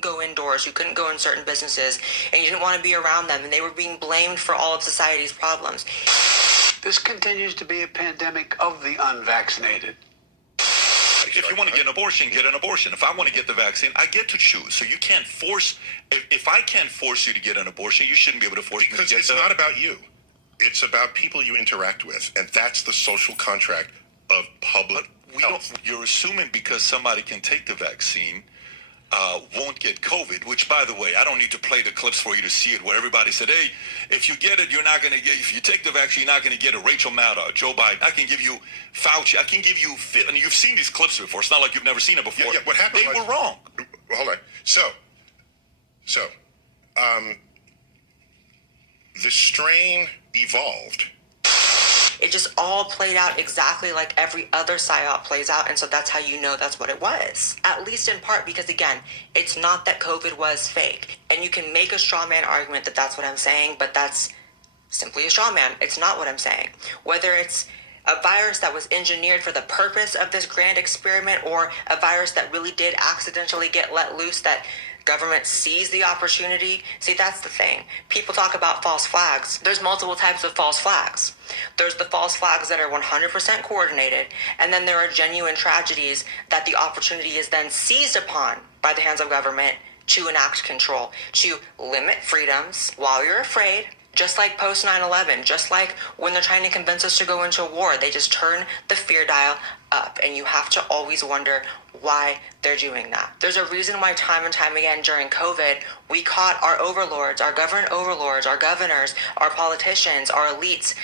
go indoors, you couldn't go in certain businesses, and you didn't want to be around them, and they were being blamed for all of society's problems. This continues to be a pandemic of the unvaccinated. If you want to get an abortion, get an abortion. If I want to get the vaccine, I get to choose. So you can't force. If I can't force you to get an abortion, you shouldn't be able to force me to get Because it's not about you. It's about people you interact with, and that's the social contract of public health. You're assuming because somebody can take the vaccine, won't get COVID, which, by the way, I don't need to play the clips for you to see it, where everybody said, hey, if you get it, you're not going to get, if you take the vaccine, you're not going to get a Rachel Maddow, Joe Biden. I can give you Fauci. I can give you, and you've seen these clips before. It's not like you've never seen it before. Yeah, what happened They were wrong. Hold on. So, the strain evolved. It just all played out exactly like every other psyop plays out, and so that's how you know that's what it was. At least in part because, again, it's not that COVID was fake. And you can make a straw man argument that that's what I'm saying, but that's simply a straw man. It's not what I'm saying. Whether it's a virus that was engineered for the purpose of this grand experiment, or a virus that really did accidentally get let loose, that government sees the opportunity. See, that's the thing. People talk about false flags. There's multiple types of false flags. There's the false flags that are 100% coordinated, and then there are genuine tragedies that the opportunity is then seized upon by the hands of government to enact control, to limit freedoms while you're afraid. Just like post 9/11, just like when they're trying to convince us to go into war, they just turn the fear dial up, and you have to always wonder why they're doing that. There's a reason why time and time again during COVID, we caught our overlords, our government overlords, our governors, our politicians, our elites,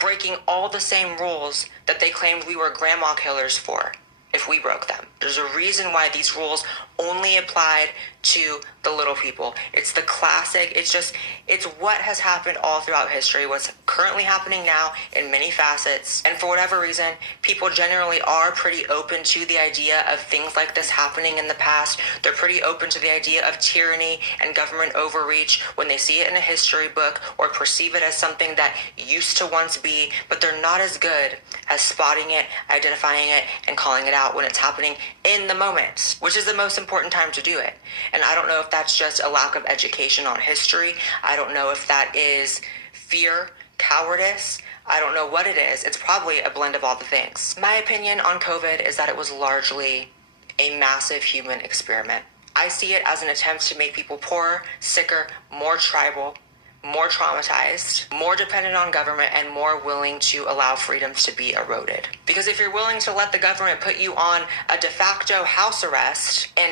breaking all the same rules that they claimed we were grandma killers for if we broke them. There's a reason why these rules only applied to the little people. It's the classic, it's what has happened all throughout history, what's currently happening now in many facets. And for whatever reason, people generally are pretty open to the idea of things like this happening in the past. They're pretty open to the idea of tyranny and government overreach when they see it in a history book or perceive it as something that used to once be, but they're not as good as spotting it, identifying it, and calling it out when it's happening in the moment, which is the most important time to do it. And I don't know if that's just a lack of education on history. I don't know if that is fear, cowardice. I don't know what it is. It's probably a blend of all the things. My opinion on COVID is that it was largely a massive human experiment. I see it as an attempt to make people poorer, sicker, more tribal, more traumatized, more dependent on government, and more willing to allow freedoms to be eroded. Because if you're willing to let the government put you on a de facto house arrest and